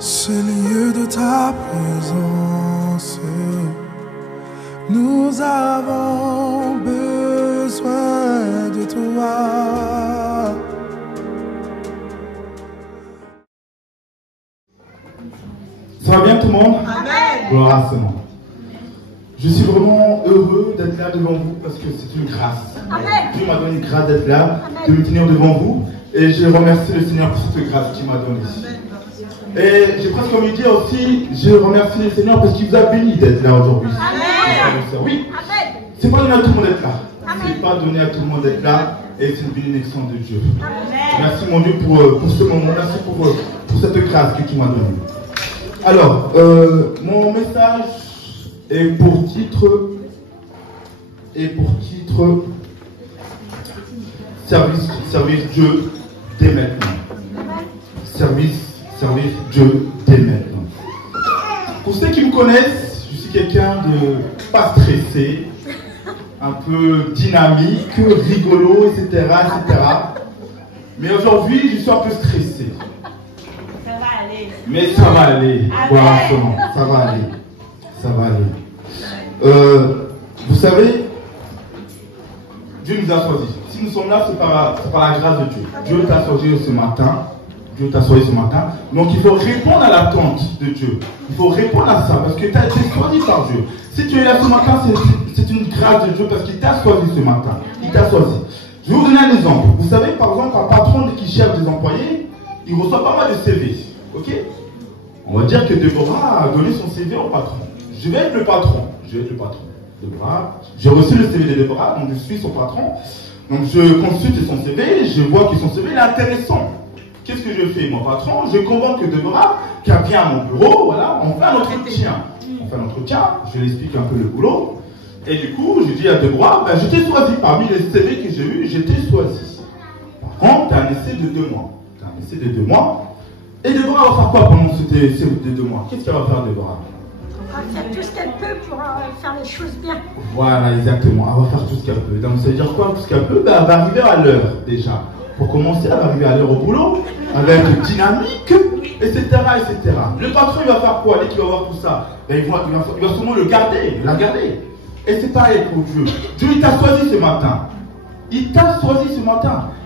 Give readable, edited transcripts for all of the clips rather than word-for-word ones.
ce lieu de ta présence. Nous avons besoin de toi. Ça va bien tout le monde? Amen. Gloire à ce nom. Je suis vraiment heureux d'être là devant vous parce que c'est une grâce. Amen. Dieu m'a donné une grâce d'être là, de me tenir devant vous. Et je remercie le Seigneur pour cette grâce qu'il m'a donnée. Et j'ai presque envie de dire aussi, je remercie le Seigneur parce qu'il vous a béni d'être là aujourd'hui. Amen. Oui, Amen. c'est pas donné à tout le monde d'être là. Amen. C'est pas donné à tout le monde d'être là. Et c'est une bénédiction de Dieu. Amen. Merci mon Dieu pour ce moment. Merci pour cette grâce que tu m'as donnée. Alors, mon message est pour titre service Dieu dès maintenant. Service Dieu dès maintenant. Pour ceux qui me connaissent, je suis quelqu'un de pas stressé, un peu dynamique, rigolo, etc. Mais aujourd'hui, je suis un peu stressé. Ça va aller. Mais ça va aller. Voilà, ça va aller. Ça va aller. Vous savez, Dieu nous a choisis. Si nous sommes là, c'est par la grâce de Dieu. Dieu t'a choisi ce matin. Donc il faut répondre à l'attente de Dieu. Il faut répondre à ça parce que tu as été choisi par Dieu. Si tu es là ce matin, c'est une grâce de Dieu parce qu'il t'a choisi ce matin. Il t'a choisi. Je vais vous donner un exemple. Vous savez, par exemple, un patron qui cherche des employés, il reçoit pas mal de CV. Ok? On va dire que Déborah a donné son CV au patron. Je vais être le patron. Déborah, j'ai reçu le CV de Déborah, donc je suis son patron. Donc je consulte son CV, je vois que son CV est intéressant. Qu'est-ce que je fais, mon patron? Je convoque Déborah, qui vient à mon bureau, voilà, on fait un entretien. Je lui explique un peu le boulot. Et du coup, je dis à Déborah, ben, je t'ai choisi parmi les CV que j'ai eu, je t'ai choisi. Par contre, tu as un essai de 2 mois. Et Déborah va faire quoi pendant cet essai de 2 mois? Qu'est-ce qu'elle va faire, Déborah? Elle va faire tout ce qu'elle peut pour faire les choses bien. Voilà, exactement. Elle va faire tout ce qu'elle peut. Donc, ça veut dire quoi, tout ce qu'elle peut? Ben, elle va arriver à l'heure, déjà. Pour commencer, elle va arriver à l'heure au boulot, avec dynamique, etc., etc. Le patron, il va faire quoi? Dès qu'il va voir tout ça, ben, il va sûrement la garder. Et c'est pareil pour Dieu. Dieu, il t'a choisi ce matin.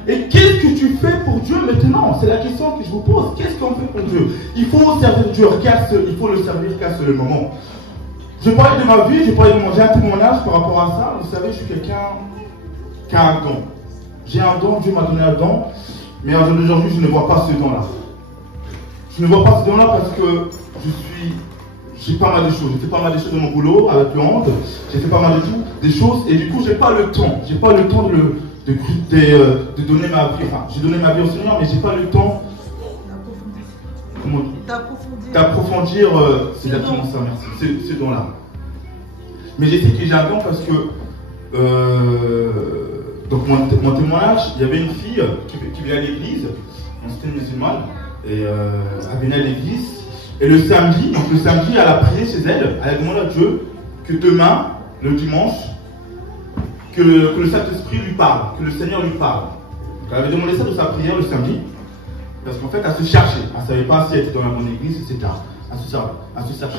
Et qu'est-ce que tu fais pour Dieu maintenant? C'est la question que je vous pose. Qu'est-ce qu'on fait pour Dieu? Il faut servir Dieu, il faut le servir qu'à ce moment. Je parlais de ma vie, j'ai un témoignage par rapport à ça. Vous savez, je suis quelqu'un qui a un don. J'ai un don, Dieu m'a donné un don, mais aujourd'hui, je ne vois pas ce don-là. Parce que j'ai pas mal de choses. J'ai fait pas mal de choses dans mon boulot, avec le hand. J'ai fait pas mal de choses, et du coup, j'ai pas le temps. J'ai pas le temps de donner ma vie. Enfin, j'ai donné ma vie au Seigneur, mais j'ai pas le temps d'approfondir. C'est exactement ça, merci. Ce don-là. Mais je sais que j'ai un don parce que. Donc mon témoignage, il y avait une fille qui venait à l'église, c'était une musulmane, et elle venait à l'église, et le samedi, elle a prié chez elle, elle a demandé à Dieu que demain, le dimanche, que le Saint-Esprit lui parle, que le Seigneur lui parle. Donc elle avait demandé ça de sa prière le samedi, parce qu'en fait elle se cherchait, elle ne savait pas si elle était dans la bonne église, etc. Elle se cherchait.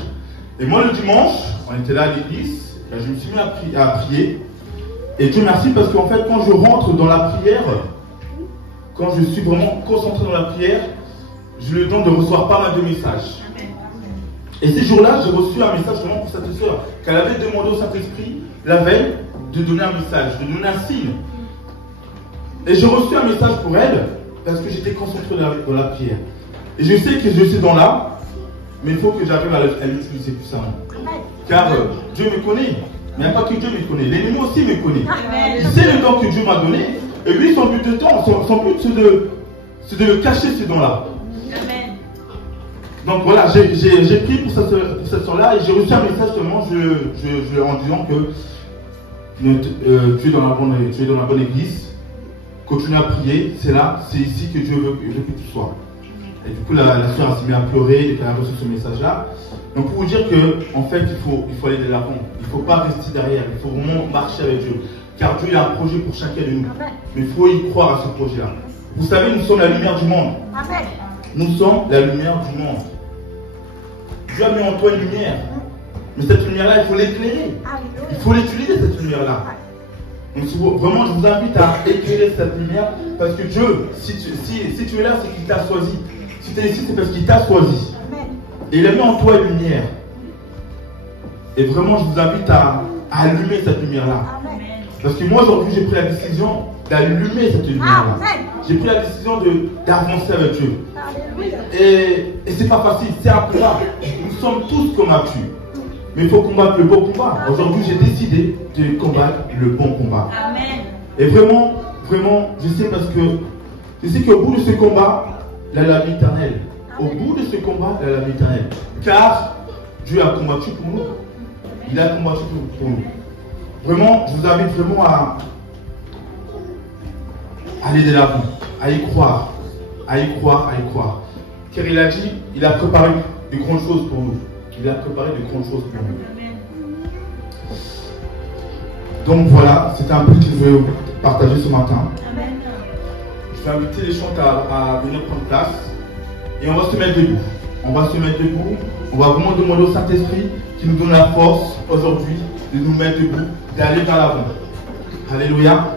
Et moi le dimanche, on était là à l'église, je me suis mis à prier. Et Dieu merci parce qu'en fait, quand je rentre dans la prière, quand je suis vraiment concentré dans la prière, j'ai le don de recevoir pas mal de messages. Et ces jours-là, j'ai reçu un message vraiment pour cette sœur, qu'elle avait demandé au Saint-Esprit, la veille, de donner un message, de donner un signe. Et j'ai reçu un message pour elle, parce que j'étais concentré dans la prière. Et je sais que je suis dans là, mais il faut que j'arrive à l'utiliser puissamment. Car Dieu me connaît. Mais il n'y a pas que Dieu me connaît, l'ennemi aussi me connaît. Il sait le don que Dieu m'a donné, et lui, son but c'est de cacher ce don-là. Donc voilà, j'ai prié pour cette soeur-là, et j'ai reçu un message seulement en disant que tu es dans la bonne église, continue à prier, c'est ici que Dieu veut que tu sois. Et du coup, la soeur s'est mise à pleurer et qu'elle a reçu ce message-là. Donc pour vous dire que, en fait, il faut aller de l'avant. Il ne faut pas rester derrière. Il faut vraiment marcher avec Dieu. Car Dieu a un projet pour chacun de nous. Mais il faut y croire à ce projet-là. Vous savez, nous sommes la lumière du monde. Nous sommes la lumière du monde. Dieu a mis en toi une lumière. Mais cette lumière-là, il faut l'éclairer. Il faut l'utiliser, cette lumière-là. Donc vraiment, je vous invite à éclairer cette lumière parce que Dieu, si tu es là, c'est qu'il t'a choisi. Si tu es ici, c'est parce qu'il t'a choisi. Et il a mis en toi une lumière. Et vraiment, je vous invite à allumer cette lumière-là. Parce que moi, aujourd'hui, j'ai pris la décision d'allumer cette lumière-là. J'ai pris la décision d'avancer avec Dieu. Et c'est pas facile, c'est un combat. Nous sommes tous combattus. Mais il faut combattre le bon combat. Aujourd'hui, j'ai décidé de combattre le bon combat. Amen. Et vraiment, je sais parce que je sais qu'au bout de ce combat, il y a la vie éternelle. Au bout de ce combat, il y a la vie éternelle. Car Dieu a combattu pour nous. Il a combattu pour nous. Vraiment, je vous invite vraiment à aller de l'avant, à y croire, à y croire, à y croire. Car il a dit, il a préparé de grandes choses pour nous. Il a préparé de grandes choses pour nous. Donc voilà, c'était un peu ce que je voulais partager ce matin. Amen. Je vais inviter les chanteurs à venir prendre place. Et on va se mettre debout. On va se mettre debout. On va vraiment demander au Saint-Esprit qui nous donne la force aujourd'hui de nous mettre debout, d'aller vers l'avant. Alléluia.